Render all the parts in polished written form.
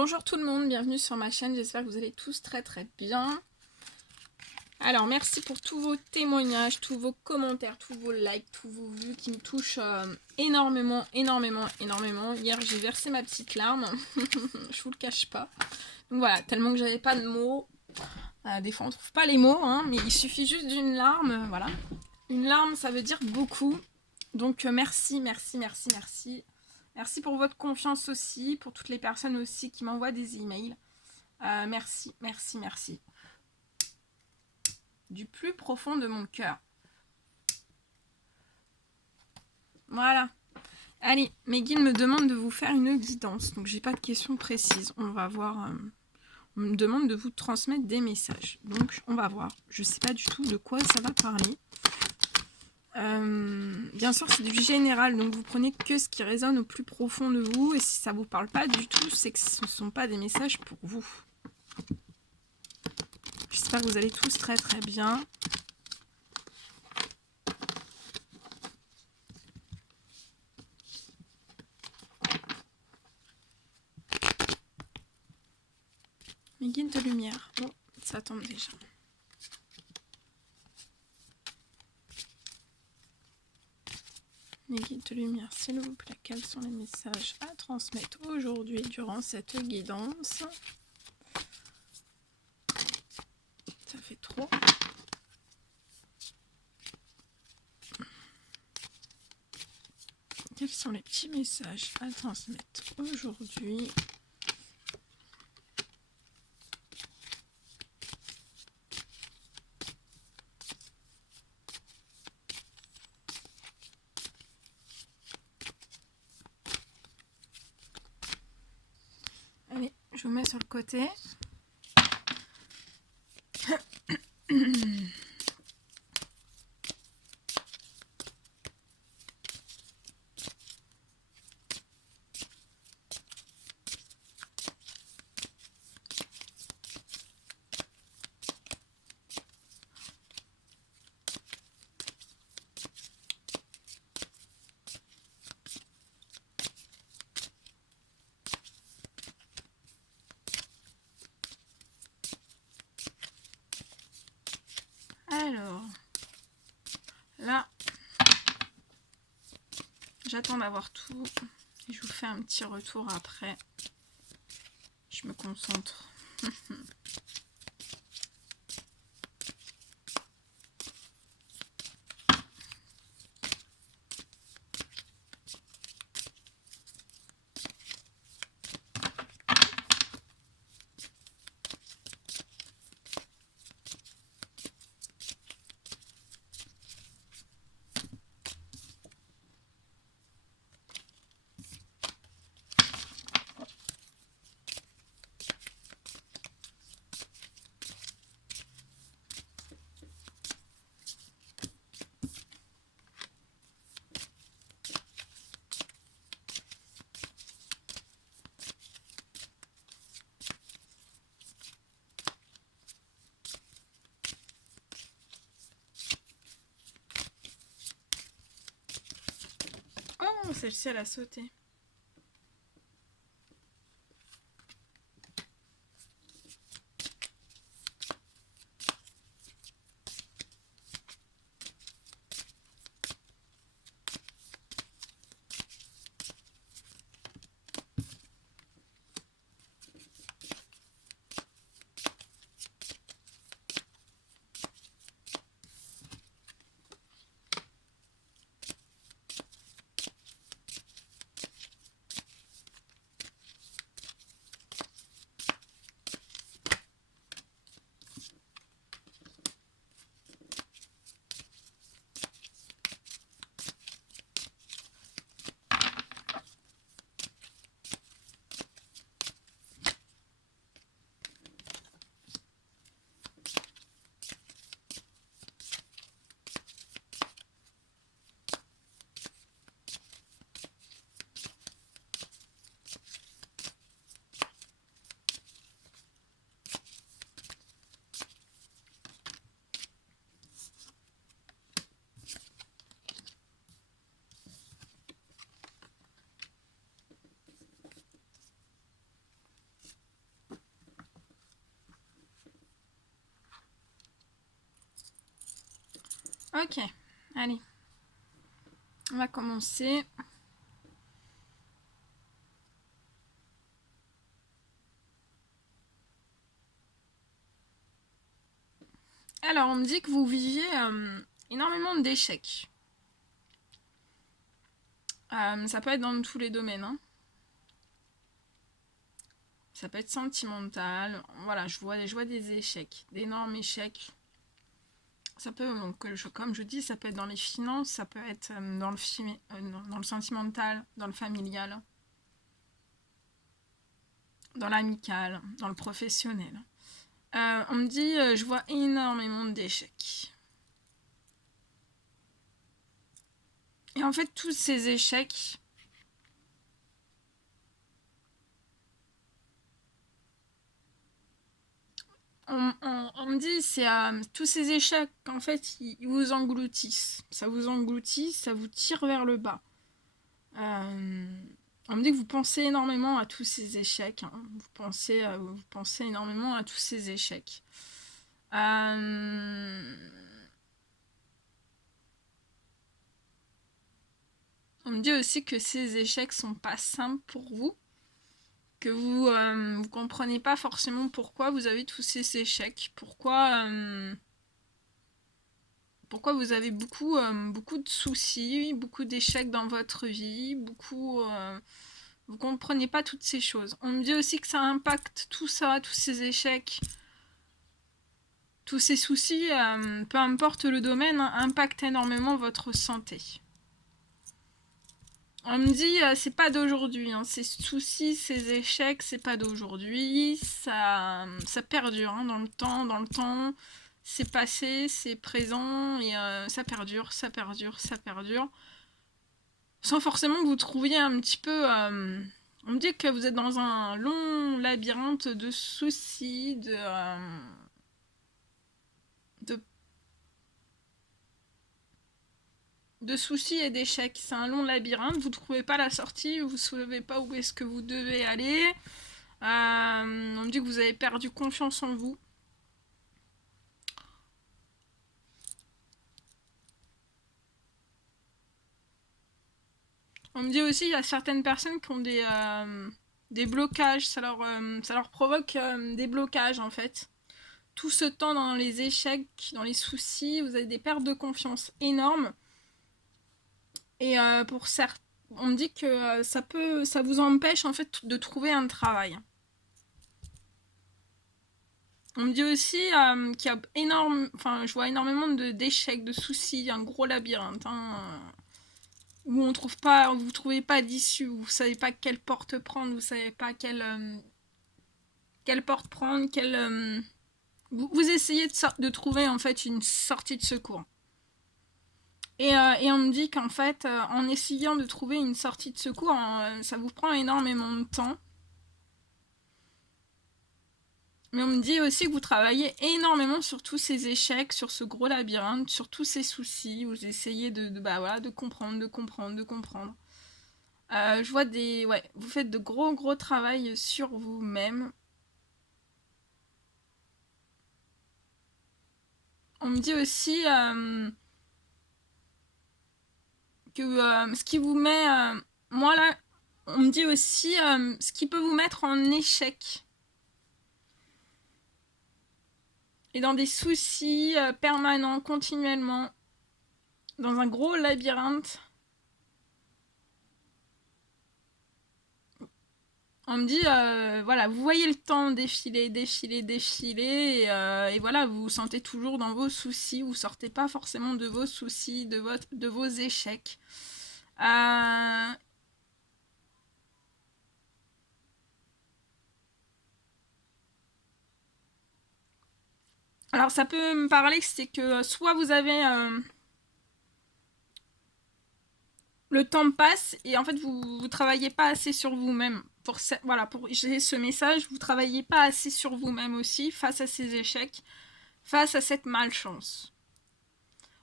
Bonjour tout le monde, bienvenue sur ma chaîne, j'espère que vous allez tous très bien. Alors merci pour tous vos témoignages, tous vos commentaires, tous vos likes, tous vos vues qui me touchent énormément. Hier j'ai versé ma petite larme, je vous le cache pas. Donc voilà, tellement que j'avais pas de mots. Des fois on trouve pas les mots, hein, mais il suffit juste d'une larme, voilà. Une larme ça veut dire beaucoup. Donc merci. Merci pour votre confiance aussi, pour toutes les personnes aussi qui m'envoient des emails. Merci. Du plus profond de mon cœur. Voilà. Allez, mes guides me demandent de vous faire une guidance. Donc j'ai pas de questions précises. On va voir. On me demande de vous transmettre des messages. Donc on va voir. Je sais pas du tout de quoi ça va parler. Bien sûr c'est du général, donc vous prenez que ce qui résonne au plus profond de vous, et si ça vous parle pas du tout, c'est que ce ne sont pas des messages pour vous. J'espère que vous allez tous très bien. Mes guides de lumière, bon, ça tombe déjà. Mes guides de lumière, s'il vous plaît, quels sont les messages à transmettre aujourd'hui durant cette guidance? Ça fait trop. Quels sont les petits messages à transmettre aujourd'hui? Allez, je vous mets sur le côté. Alors, là, j'attends d'avoir tout et je vous fais un petit retour après. Je me concentre. Oh, celle-ci, elle a sauté. Ok, allez. On va commencer. Alors, on me dit que vous viviez énormément d'échecs. Ça peut être dans tous les domaines. Hein. Ça peut être sentimental. Voilà, je vois des échecs, d'énormes échecs. Ça peut, donc, comme je dis, ça peut être dans les finances, ça peut être dans le sentimental, dans le familial, dans l'amical, dans le professionnel. On me dit, je vois énormément d'échecs. Et en fait, tous ces échecs, on me dit, c'est tous ces échecs, en fait, ils vous engloutissent. Ça vous engloutit, ça vous tire vers le bas. On me dit que vous pensez énormément à tous ces échecs. Hein. Vous pensez énormément à tous ces échecs. On me dit aussi que ces échecs sont pas simples pour vous, que vous comprenez pas forcément pourquoi vous avez tous ces échecs, pourquoi vous avez beaucoup de soucis, beaucoup d'échecs dans votre vie, vous comprenez pas toutes ces choses. On me dit aussi que ça impacte tout ça, tous ces échecs, tous ces soucis, peu importe le domaine, hein, impactent énormément votre santé. On me dit, c'est pas d'aujourd'hui, hein, ces soucis, ces échecs, c'est pas d'aujourd'hui, ça perdure hein, dans le temps, c'est passé, c'est présent, et ça perdure, ça perdure, ça perdure. Sans forcément que vous trouviez un petit peu... on me dit que vous êtes dans un long labyrinthe de soucis, de soucis et d'échecs. C'est un long labyrinthe, vous ne trouvez pas la sortie, vous ne savez pas où est-ce que vous devez aller. On me dit que vous avez perdu confiance en vous. On me dit aussi qu'il y a certaines personnes qui ont des blocages, ça leur provoque des blocages en fait. Tout ce temps dans les échecs, dans les soucis, vous avez des pertes de confiance énormes. Et pour certains, on me dit que ça vous empêche en fait de trouver un travail. On me dit aussi qu'il y a je vois énormément d'échecs, de soucis, un gros labyrinthe, hein, où vous trouvez pas d'issue, vous savez pas quelle porte prendre, vous savez pas quelle porte prendre, vous essayez de trouver en fait une sortie de secours. Et on me dit qu'en fait, en essayant de trouver une sortie de secours, ça vous prend énormément de temps. Mais on me dit aussi que vous travaillez énormément sur tous ces échecs, sur ce gros labyrinthe, sur tous ces soucis. Vous essayez de comprendre, de comprendre, de comprendre. Je vois vous faites de gros travail sur vous-même. On me dit aussi que ce qui vous met... moi là, on me dit aussi ce qui peut vous mettre en échec. Et dans des soucis permanents, continuellement. Dans un gros labyrinthe. On me dit, voilà, vous voyez le temps défiler, et voilà, vous vous sentez toujours dans vos soucis, vous sortez pas forcément de vos soucis, de vos échecs. Alors ça peut me parler, c'est que soit vous avez... le temps passe et en fait vous travaillez pas assez sur vous-même. Pour j'ai ce message, vous travaillez pas assez sur vous-même aussi face à ces échecs, face à cette malchance.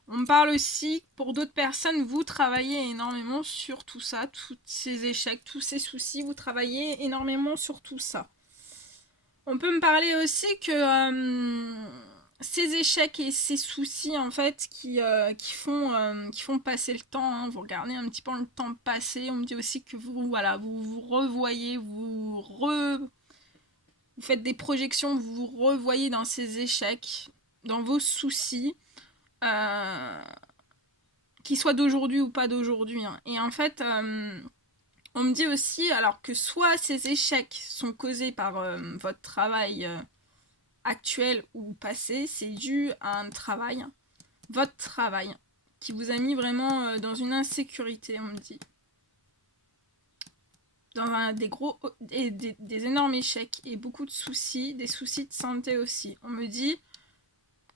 On me parle aussi, pour d'autres personnes, vous travaillez énormément sur tout ça, tous ces échecs, tous ces soucis, vous travaillez énormément sur tout ça. On peut me parler aussi que ces échecs et ces soucis en fait qui font passer le temps, hein. Vous regardez un petit peu le temps passer. On me dit aussi que vous voilà, vous revoyez, vous faites des projections, vous vous revoyez dans ces échecs, dans vos soucis, euh, qu'ils soient d'aujourd'hui ou pas d'aujourd'hui, hein. Et en fait, on me dit aussi alors que soit ces échecs sont causés par votre travail actuel ou passé, c'est dû à un travail, votre travail, qui vous a mis vraiment dans une insécurité, on me dit. Dans des énormes échecs et beaucoup de soucis, des soucis de santé aussi. On me dit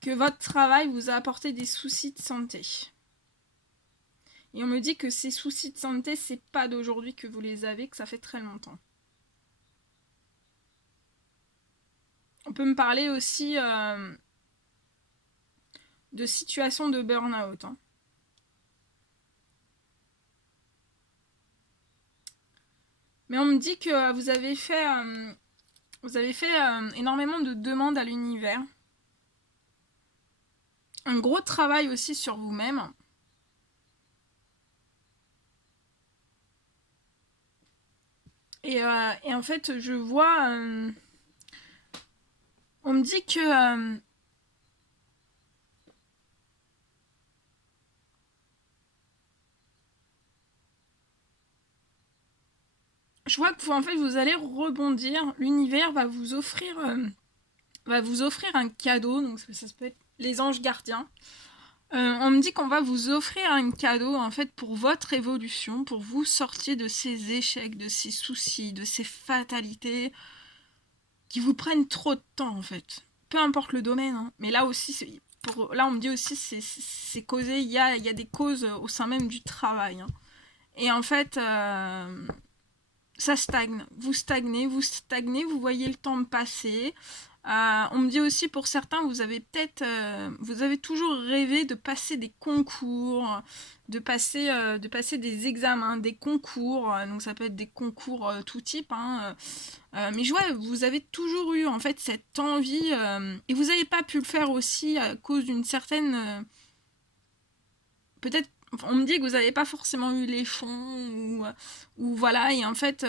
que votre travail vous a apporté des soucis de santé. Et on me dit que ces soucis de santé, c'est pas d'aujourd'hui que vous les avez, que ça fait très longtemps. On peut me parler aussi de situations de burn-out, hein. Mais on me dit que vous avez fait énormément de demandes à l'univers. Un gros travail aussi sur vous-même. Et en fait, je vois... on me dit que... je vois que en fait, vous allez rebondir. L'univers va vous offrir un cadeau. Donc ça peut être les anges gardiens. On me dit qu'on va vous offrir un cadeau en fait pour votre évolution, pour vous sortir de ces échecs, de ces soucis, de ces fatalités qui vous prennent trop de temps en fait. Peu importe le domaine, hein. Mais là aussi, là on me dit aussi c'est causé, il y a des causes au sein même du travail, hein. Et en fait, ça stagne. Vous stagnez, vous voyez le temps passer. On me dit aussi pour certains, vous avez toujours rêvé de passer des concours, de passer des examens, des concours. Donc ça peut être des concours tout type, hein. Mais je vois, vous avez toujours eu en fait cette envie et vous n'avez pas pu le faire aussi à cause d'une certaine peut-être. On me dit que vous n'avez pas forcément eu les fonds ou voilà, et en fait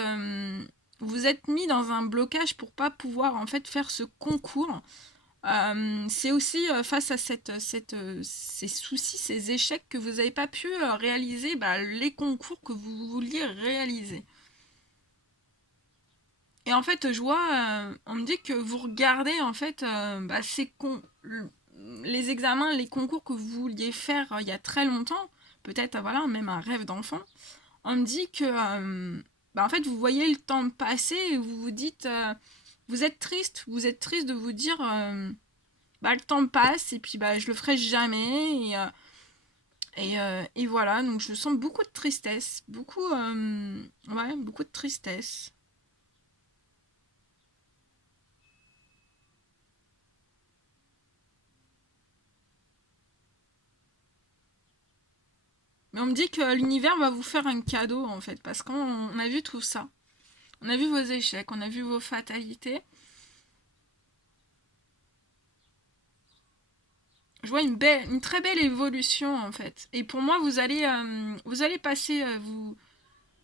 vous êtes mis dans un blocage pour pas pouvoir en fait faire ce concours. C'est aussi face à ces soucis, ces échecs que vous n'avez pas pu réaliser les concours que vous vouliez réaliser. Et en fait, je vois, on me dit que vous regardez en fait les examens, les concours que vous vouliez faire il y a très longtemps, peut-être voilà, même un rêve d'enfant. On me dit que en fait, vous voyez le temps passer et vous vous dites, vous êtes triste de vous dire, le temps passe et puis je le ferai jamais et voilà, donc je sens beaucoup de tristesse, beaucoup de tristesse. Mais on me dit que l'univers va vous faire un cadeau en fait, parce qu'on a vu tout ça. On a vu vos échecs, on a vu vos fatalités. Je vois une très belle évolution en fait. Et pour moi, vous allez passer,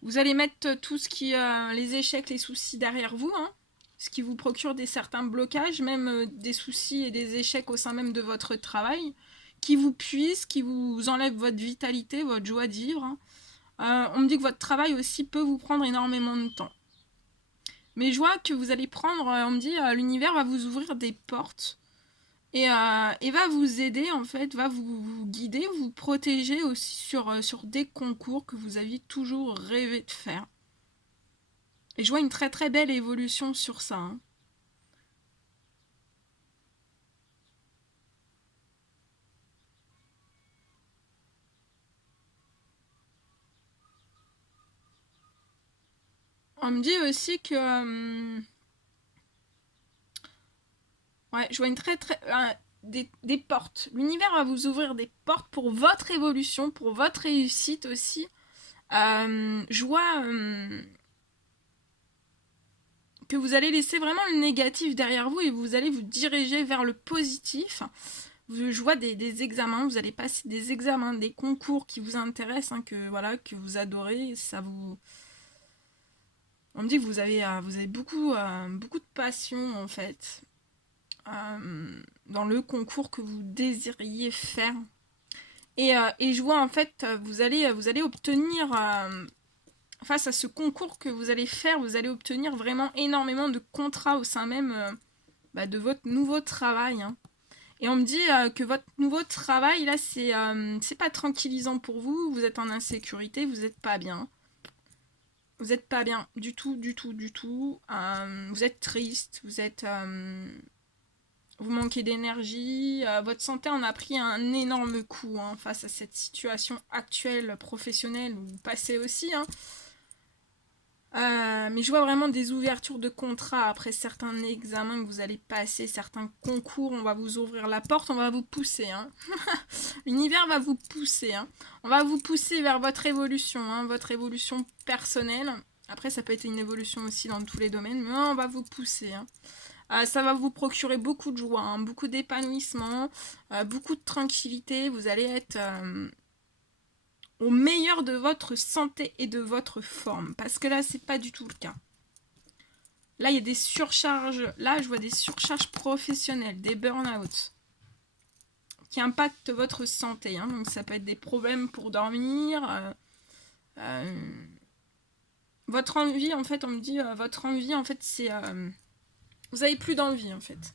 vous allez mettre tout ce qui, les échecs, les soucis derrière vous, hein, ce qui vous procure des certains blocages, même des soucis et des échecs au sein même de votre travail, qui vous puisent, qui vous enlèvent votre vitalité, votre joie de vivre, hein. On me dit que votre travail aussi peut vous prendre énormément de temps. Mais je vois que vous allez prendre, on me dit, l'univers va vous ouvrir des portes et va vous aider en fait, va vous guider, vous protéger aussi sur des concours que vous aviez toujours rêvé de faire. Et je vois une très très belle évolution sur ça, hein. On me dit aussi que ouais, je vois une très très des portes. L'univers va vous ouvrir des portes pour votre évolution, pour votre réussite aussi. Je vois que vous allez laisser vraiment le négatif derrière vous et vous allez vous diriger vers le positif. Je vois des examens, vous allez passer des examens, des concours qui vous intéressent, hein, que vous adorez, ça vous... On me dit que vous avez beaucoup de passion en fait dans le concours que vous désiriez faire. Et je vois en fait, vous allez obtenir, face à ce concours que vous allez faire, vous allez obtenir vraiment énormément de contrats au sein même de votre nouveau travail. Hein. Et on me dit que votre nouveau travail, là, c'est pas tranquillisant pour vous, vous êtes en insécurité, vous êtes pas bien. Vous êtes pas bien du tout, du tout, du tout. Vous êtes triste, vous manquez d'énergie, votre santé en a pris un énorme coup hein, face à cette situation actuelle, professionnelle ou passée aussi. Hein. Mais je vois vraiment des ouvertures de contrats après certains examens que vous allez passer, certains concours, on va vous ouvrir la porte, on va vous pousser. Hein. L'univers va vous pousser. Hein. On va vous pousser vers votre évolution personnelle. Après, ça peut être une évolution aussi dans tous les domaines, mais on va vous pousser. Hein. Ça va vous procurer beaucoup de joie, hein, beaucoup d'épanouissement, beaucoup de tranquillité. Vous allez être au meilleur de votre santé et de votre forme. Parce que là, c'est pas du tout le cas. Là, il y a des surcharges. Là, je vois des surcharges professionnelles, des burn-out qui impactent votre santé. Hein. Donc, ça peut être des problèmes pour dormir. Votre envie, en fait, on me dit, votre envie, en fait, c'est... vous avez plus d'envie, en fait.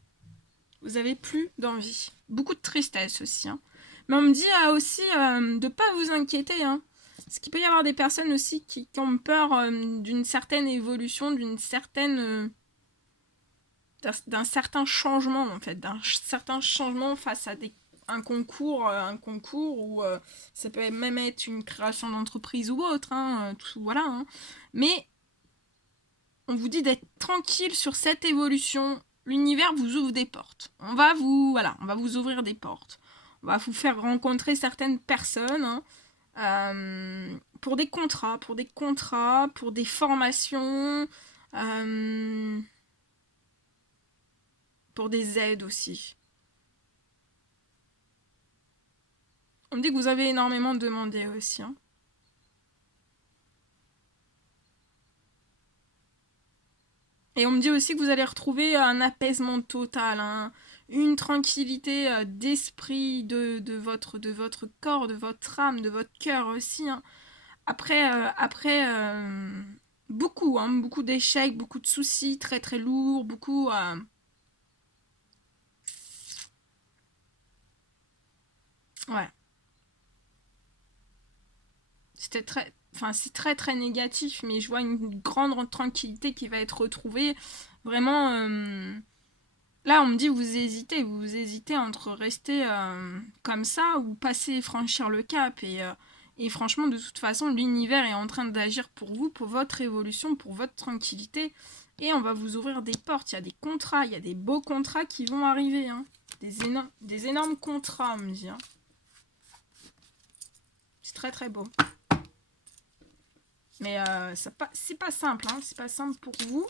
Vous avez plus d'envie. Beaucoup de tristesse aussi. Hein. Mais on me dit aussi de ne pas vous inquiéter. Hein. Parce qu'il peut y avoir des personnes aussi qui ont peur d'une certaine évolution, d'un certain changement, en fait. D'un certain changement face à un concours où ça peut même être une création d'entreprise ou autre. Hein, voilà. Hein. Mais on vous dit d'être tranquille sur cette évolution. L'univers vous ouvre des portes. On va vous ouvrir des portes. On va vous faire rencontrer certaines personnes hein, pour des contrats, pour des formations, pour des aides aussi. On me dit que vous avez énormément demandé aussi. Hein. Et on me dit aussi que vous allez retrouver un apaisement total, hein, une tranquillité d'esprit, de votre corps, de votre âme, de votre cœur aussi. Hein. Après beaucoup d'échecs, beaucoup de soucis très très lourds, beaucoup... Ouais. C'est très très négatif, mais je vois une grande tranquillité qui va être retrouvée. Vraiment, là on me dit vous hésitez entre rester comme ça ou passer et franchir le cap. Et franchement, de toute façon, l'univers est en train d'agir pour vous, pour votre évolution, pour votre tranquillité. Et on va vous ouvrir des portes. Il y a des contrats, il y a des beaux contrats qui vont arriver. Hein. Des énormes contrats, on me dit. Hein. C'est très très beau. Mais c'est pas simple, hein. C'est pas simple pour vous.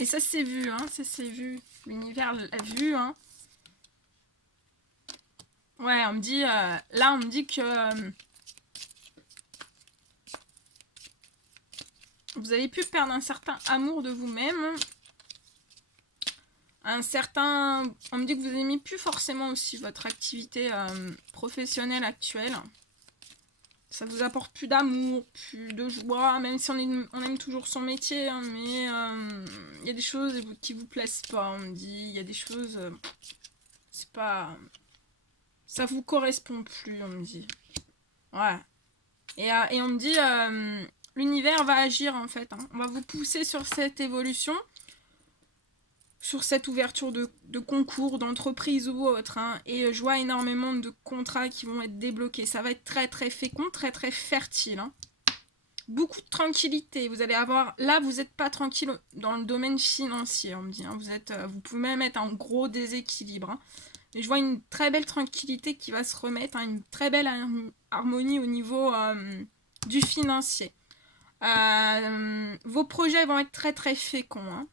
Et ça s'est vu, hein. Ça s'est vu. L'univers l'a vu, hein. Ouais, on me dit... là, on me dit que... vous avez pu perdre un certain amour de vous-même. On me dit que vous n'aimez plus forcément aussi votre activité professionnelle actuelle. Ça vous apporte plus d'amour, plus de joie, même si on aime toujours son métier, hein, mais y a des choses qui vous plaisent pas, on me dit. Il y a des choses... c'est pas... ça vous correspond plus, on me dit. Ouais. Et on me dit... l'univers va agir, en fait. Hein. On va vous pousser sur cette évolution, sur cette ouverture de concours, d'entreprise ou autre. Hein. Et je vois énormément de contrats qui vont être débloqués. Ça va être très très fécond, très très fertile. Hein. Beaucoup de tranquillité. Vous allez avoir... Là, vous n'êtes pas tranquille dans le domaine financier, on me dit. Hein. Vous pouvez même être en gros déséquilibre. Hein. Et je vois une très belle tranquillité qui va se remettre. Hein. Une très belle harmonie au niveau du financier. Vos projets vont être très très féconds. Hein.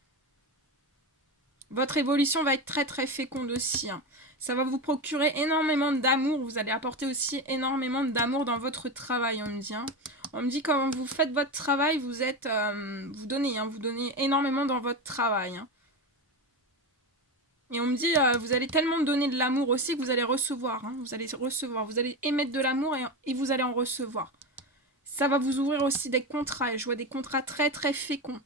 Votre évolution va être très très féconde aussi. Hein. Ça va vous procurer énormément d'amour. Vous allez apporter aussi énormément d'amour dans votre travail, on me dit. Hein. On me dit quand vous faites votre travail, vous donnez énormément dans votre travail. Hein. Et on me dit, vous allez tellement donner de l'amour aussi que vous allez recevoir. Hein. Vous allez recevoir. Vous allez émettre de l'amour et vous allez en recevoir. Ça va vous ouvrir aussi des contrats. Et je vois des contrats très très féconds.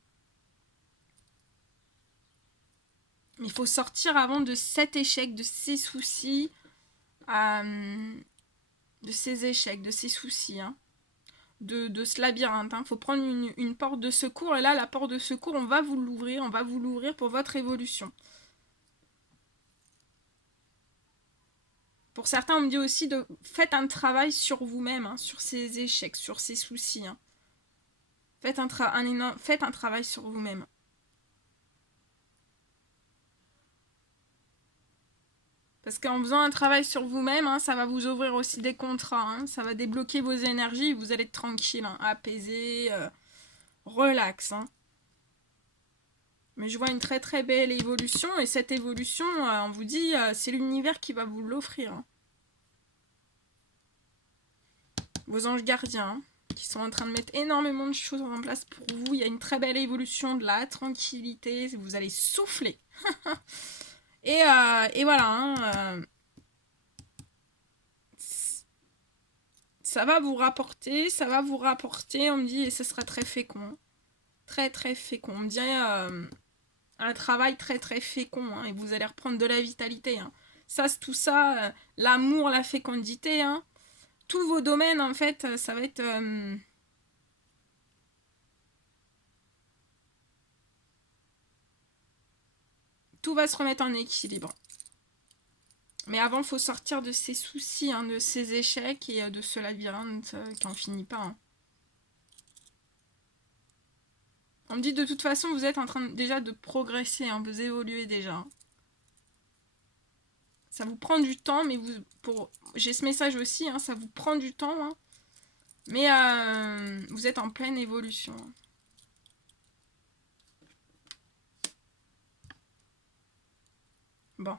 Mais il faut sortir avant de cet échec, de ces soucis, de ces échecs, de ces soucis, hein, de ce labyrinthe. Il faut prendre une porte de secours. Et là, la porte de secours, on va vous l'ouvrir pour votre évolution. Pour certains, on me dit aussi faites un travail sur vous-même, hein, sur ces échecs, sur ces soucis. Hein. Faites un travail sur vous-même. Parce qu'en faisant un travail sur vous-même, hein, ça va vous ouvrir aussi des contrats. Hein, ça va débloquer vos énergies. Vous allez être tranquille, hein, apaisé, relax. Hein. Mais je vois une très très belle évolution. Et cette évolution, on vous dit, c'est l'univers qui va vous l'offrir. Hein. Vos anges gardiens, hein, qui sont en train de mettre énormément de choses en place pour vous. Il y a une très belle évolution, de la tranquillité. Vous allez souffler. et voilà. Hein, ça va vous rapporter. On me dit, et ce sera très fécond. Très très fécond. On me dirait un travail très très fécond. Hein, et vous allez reprendre de la vitalité. Hein. Tout ça, l'amour, la fécondité. Hein, tous vos domaines, en fait, ça va être... tout va se remettre en équilibre. Mais avant, il faut sortir de ces soucis, hein, de ces échecs et de ce labyrinthe qui n'en finit pas. Hein. On me dit de toute façon, vous êtes en train déjà de progresser, hein, vous évoluez déjà. Hein. Ça vous prend du temps, mais j'ai ce message aussi, hein, ça vous prend du temps, hein, mais vous êtes en pleine évolution. Bon.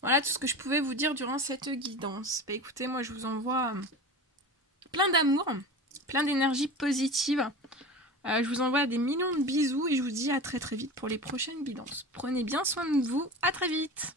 Voilà tout ce que je pouvais vous dire durant cette guidance. Bah écoutez, moi je vous envoie plein d'amour, plein d'énergie positive. Je vous envoie des millions de bisous et je vous dis à très très vite pour les prochaines guidances. Prenez bien soin de vous, à très vite.